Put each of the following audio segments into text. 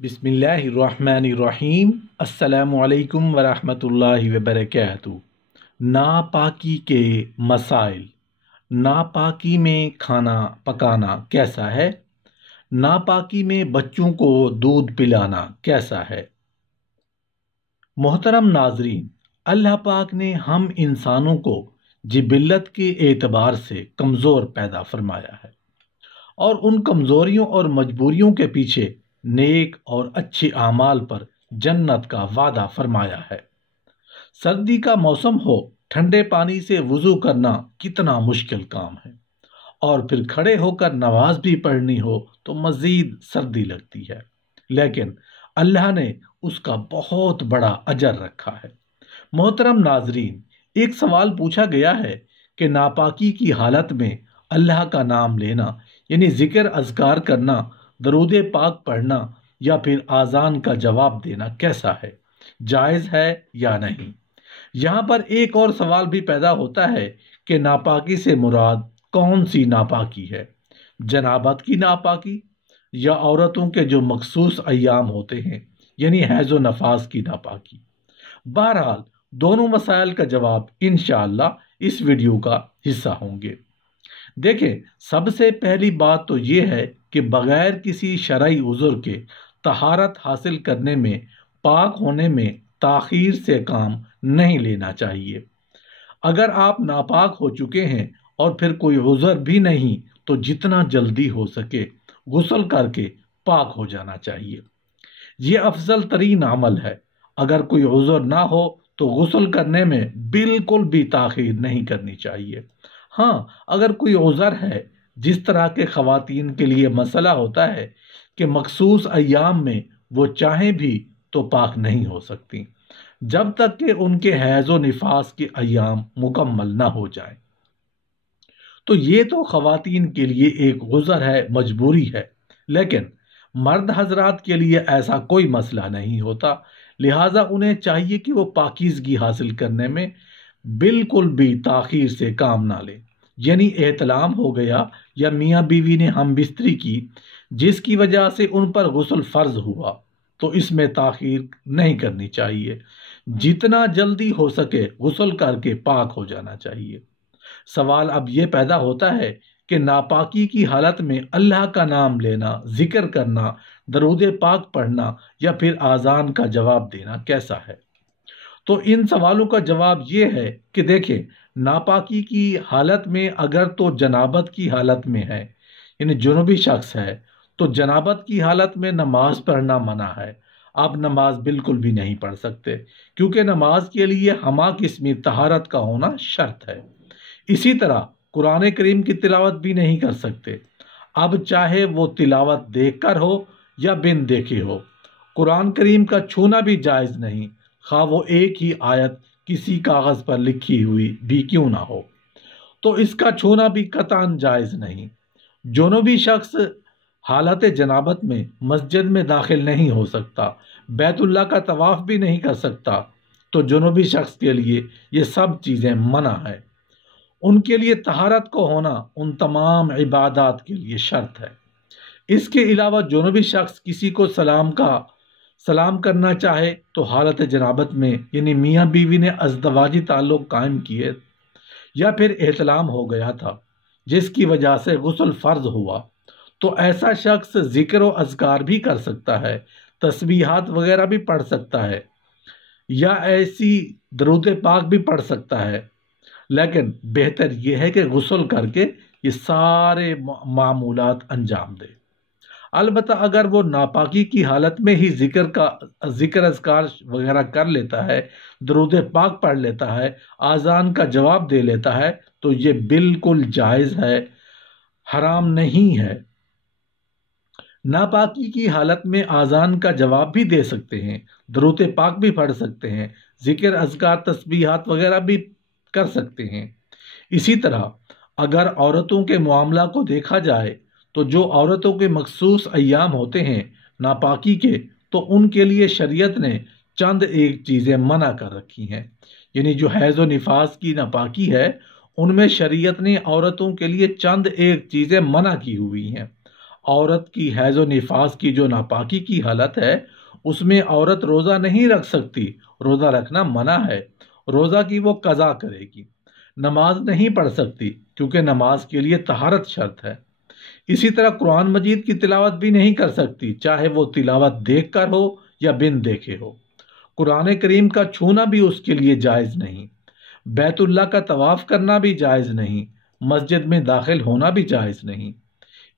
बिस्मिल्लाहिर्रहमानिर्रहीम। अस्सलामुअलैकुम वरहमतुल्लाहि वबरकातुहू। नापाकी के मसाइल। नापाकी में खाना पकाना कैसा है? नापाकी में बच्चों को दूध पिलाना कैसा है? मोहतरम नाजरीन, अल्लाह पाक ने हम इंसानों को जिबिल्लत के एतबार से कमज़ोर पैदा फरमाया है और उन कमज़ोरियों और मजबूरियों के पीछे नेक और अच्छे आमाल पर जन्नत का वादा फरमाया है। सर्दी का मौसम हो, ठंडे पानी से वुज़ू करना कितना मुश्किल काम है और फिर खड़े होकर नमाज भी पढ़नी हो तो मज़ीद सर्दी लगती है, लेकिन अल्लाह ने उसका बहुत बड़ा अजर रखा है। मोहतरम नाजरीन, एक सवाल पूछा गया है कि नापाकी की हालत में अल्लाह का नाम लेना यानी जिक्र अज़कार करना, दरूद पाक पढ़ना या फिर आज़ान का जवाब देना कैसा है, जायज़ है या नहीं। यहाँ पर एक और सवाल भी पैदा होता है कि नापाकी से मुराद कौन सी नापाकी है, जनाबत की नापाकी या औरतों के जो मखसूस अय्याम होते हैं यानी हैज़ व नफास की नापाकी। बहरहाल दोनों मसाइल का जवाब इंशाअल्लाह इस वीडियो का हिस्सा होंगे। देखें, सबसे पहली बात तो ये है कि बगैर किसी शरई उज़्र के तहारत हासिल करने में, पाक होने में ताख़ीर से काम नहीं लेना चाहिए। अगर आप नापाक हो चुके हैं और फिर कोई उज़्र भी नहीं तो जितना जल्दी हो सके गुस्ल करके पाक हो जाना चाहिए। ये अफजल तरीन अमल है। अगर कोई उज़्र ना हो तो गुस्ल करने में बिल्कुल भी ताख़ीर नहीं करनी चाहिए। हाँ, अगर कोई उज़्र है, जिस तरह के ख़वातीन के लिए मसला होता है कि मखसूस अय्याम में वो चाहें भी तो पाक नहीं हो सकती जब तक कि उनके हैज़ व निफास के अय्याम मुकम्मल ना हो जाए, तो ये तो ख़वातीन के लिए एक गुज़र है, मजबूरी है। लेकिन मर्द हजरात के लिए ऐसा कोई मसला नहीं होता, लिहाजा उन्हें चाहिए कि वो पाकीज़गी हासिल करने में बिल्कुल भी ताख़ीर से काम ना ले। यानी एहतलाम हो गया या मियाँ बीवी ने हम बिस्तरी की जिसकी वजह से उन पर गुस्ल फ़र्ज हुआ, तो इसमें ताख़ीर नहीं करनी चाहिए। जितना जल्दी हो सके गुस्ल करके पाक हो जाना चाहिए। सवाल अब ये पैदा होता है कि नापाकी की हालत में अल्लाह का नाम लेना, जिक्र करना, दरूद पाक पढ़ना या फिर आज़ान का जवाब देना कैसा है। तो इन सवालों का जवाब ये है कि देखिए, नापाकी की हालत में अगर तो जनाबत की हालत में है यानी जुनूबी शख्स है तो जनाबत की हालत में नमाज पढ़ना मना है। आप नमाज बिल्कुल भी नहीं पढ़ सकते क्योंकि नमाज के लिए हमा किस्मी तहारत का होना शर्त है। इसी तरह कुरान करीम की तिलावत भी नहीं कर सकते, अब चाहे वो तिलावत देखकर हो या बिन देखे हो। कुरान करीम का छूना भी जायज़ नहीं, खा वो एक ही आयत किसी कागज़ पर लिखी हुई भी क्यों ना हो, तो इसका छूना भी कतई जायज़ नहीं। जुनूबी शख्स हालत जनाबत में मस्जिद में दाखिल नहीं हो सकता, बैतुल्लाह का तवाफ़ भी नहीं कर सकता, तो जुनूबी शख्स के लिए ये सब चीज़ें मना है। उनके लिए तहारत को होना उन तमाम इबादात के लिए शर्त है। इसके अलावा जुनूबी शख्स किसी को सलाम करना चाहे तो हालत जनाबत में यानी मियाँ बीवी ने अज़दवाजी ताल्लुक़ कायम किए या फिर एहतलाम हो गया था जिसकी वजह से गुस्ल फ़र्ज हुआ, तो ऐसा शख्स ज़िक्र व अज़कार भी कर सकता है, तस्बीहात वगैरह भी पढ़ सकता है या ऐसी दरूद पाक भी पढ़ सकता है। लेकिन बेहतर यह है कि गुस्ल करके ये सारे मामूलात अंजाम दे। अलबत्ता अगर वो नापाकी की हालत में ही जिक्र अज़कार वगैरह कर लेता है, दरूद पाक पढ़ लेता है, आज़ान का जवाब दे लेता है, तो ये बिल्कुल जायज़ है, हराम नहीं है। नापाकी की हालत में आज़ान का जवाब भी दे सकते हैं, दरूद पाक भी पढ़ सकते हैं, जिक्र अज़कार तस्बीहात वगैरह भी कर सकते हैं। इसी तरह अगर औरतों के मामला को देखा जाए तो जो औरतों के मखसूस अय्याम होते हैं नापाकी के, तो उनके लिए शरीयत ने चंद एक चीज़ें मना कर रखी हैं। यानी जो हैज़ व निफास की नापाकी है उनमें शरीयत ने औरतों के लिए चंद एक चीज़ें मना की हुई हैं عورت کی حیض و نفاس کی جو ناپاکی کی حالت ہے اس میں عورت روزہ نہیں رکھ سکتی، روزہ رکھنا منع ہے، روزہ کی وہ قضا کرے گی۔ نماز نہیں پڑھ سکتی کیونکہ نماز کے لیے طہارت شرط ہے۔ اسی طرح قرآن مجید کی تلاوت بھی نہیں کر سکتی، چاہے وہ تلاوت دیکھ کر ہو یا بن دیکھے ہو۔ قرآن کریم کا چھونا بھی اس کے لیے جائز نہیں، بیت اللہ کا طواف کرنا بھی جائز نہیں، مسجد میں داخل ہونا بھی جائز نہیں۔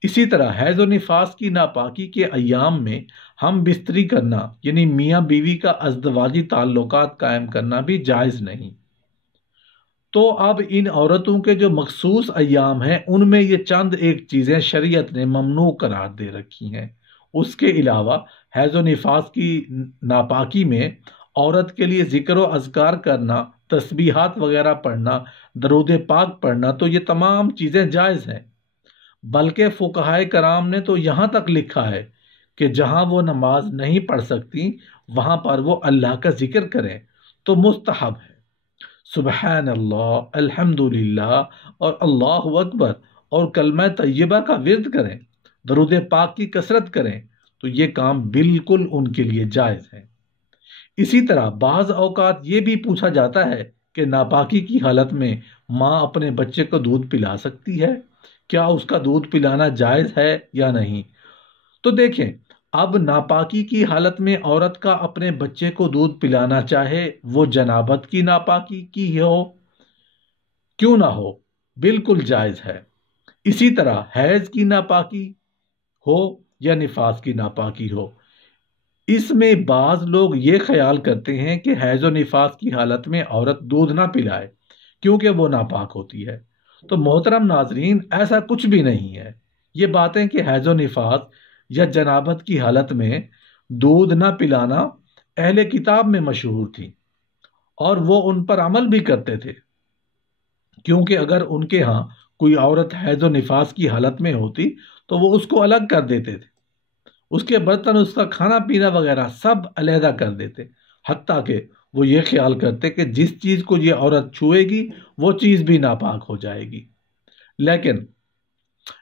اسی طرح حیض و نفاس کی ناپاکی کے ایام میں ہم بستری کرنا یعنی میاں بیوی کا ازدواجی تعلقات قائم کرنا بھی جائز نہیں۔ تو اب ان عورتوں کے جو مخصوص ایام ہیں ان میں یہ چند ایک چیزیں شریعت نے ممنوع قرار دے رکھی ہیں۔ اس کے علاوہ حیض و نفاس کی ناپاکی میں عورت کے لیے ذکر و اذکار کرنا، تسبیحات وغیرہ پڑھنا، درود پاک پڑھنا، تو یہ تمام چیزیں جائز ہیں۔ بلکہ فقہائے کرام نے تو یہاں تک لکھا ہے کہ جہاں وہ نماز نہیں پڑھ سکتی وہاں پر وہ اللہ کا ذکر کریں تو مستحب ہے۔ سبحان اللہ، الحمد للہ اور اللہ اکبر اور کلمہ طیبہ کا ورد کریں، درود پاک کی کثرت کریں، تو یہ کام بالکل ان کے لیے جائز ہے۔ اسی طرح بعض اوقات یہ بھی پوچھا جاتا ہے کہ ناپاکی کی حالت میں ماں اپنے بچے کو دودھ پلا سکتی ہے؟ کیا اس کا دودھ پلانا جائز ہے یا نہیں؟ تو دیکھیں، اب ناپاکی کی حالت میں عورت کا اپنے بچے کو دودھ پلانا، چاہے وہ جنابت کی ناپاکی کی ہو کیوں نہ ہو، بالکل جائز ہے۔ اسی طرح حیض کی ناپاکی ہو یا نفاس کی ناپاکی ہو، اس میں بعض لوگ یہ خیال کرتے ہیں کہ حیض و نفاس کی حالت میں عورت دودھ نہ پلائے کیونکہ وہ ناپاک ہوتی ہے۔ تو محترم ناظرین، ایسا کچھ بھی نہیں ہے۔ یہ باتیں کہ حیض و نفاس یا جنابت کی حالت میں دودھ نہ پلانا اہل کتاب میں مشہور تھی اور وہ ان پر عمل بھی کرتے تھے، کیونکہ اگر ان کے ہاں کوئی عورت حیض و نفاس کی حالت میں ہوتی تو وہ اس کو الگ کر دیتے تھے، اس کے برتن، اس کا کھانا پینا وغیرہ سب علیحدہ کر دیتے، حتیٰ کہ وہ یہ خیال کرتے کہ جس چیز کو یہ عورت چھوئے گی وہ چیز بھی ناپاک ہو جائے گی۔ لیکن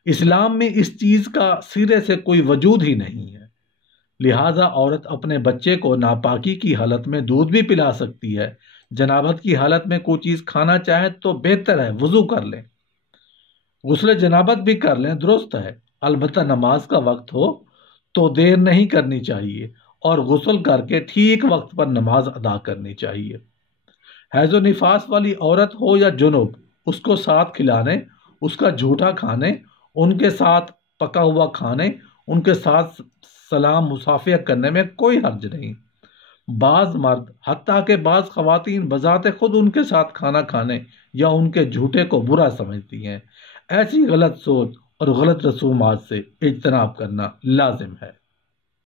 اسلام میں اس چیز کا سرے سے کوئی وجود ہی نہیں ہے، لہٰذا عورت اپنے بچے کو ناپاکی کی حالت میں دودھ بھی پلا سکتی ہے۔ جنابت کی حالت میں کوئی چیز کھانا چاہے تو بہتر ہے وضو کر لیں، غسل جنابت بھی کر لیں، درست ہے، البتہ نماز کا وقت ہو تو دیر نہیں کرنی چاہیے اور غسل کر کے ٹھیک وقت پر نماز ادا کرنی چاہیے۔ حیض و نفاس والی عورت ہو یا جنوب، اس کو ساتھ کھلانے، اس کا جھوٹا کھانے، ان کے ساتھ پکا ہوا کھانے، ان کے ساتھ سلام مصافحہ کرنے میں کوئی حرج نہیں۔ بعض مرد حتیٰ کہ بعض خواتین بذات خود ان کے ساتھ کھانا کھانے یا ان کے جھوٹے کو برا سمجھتی ہیں۔ ایسی غلط سوچ اور غلط رسومات سے اجتناب کرنا لازم ہے۔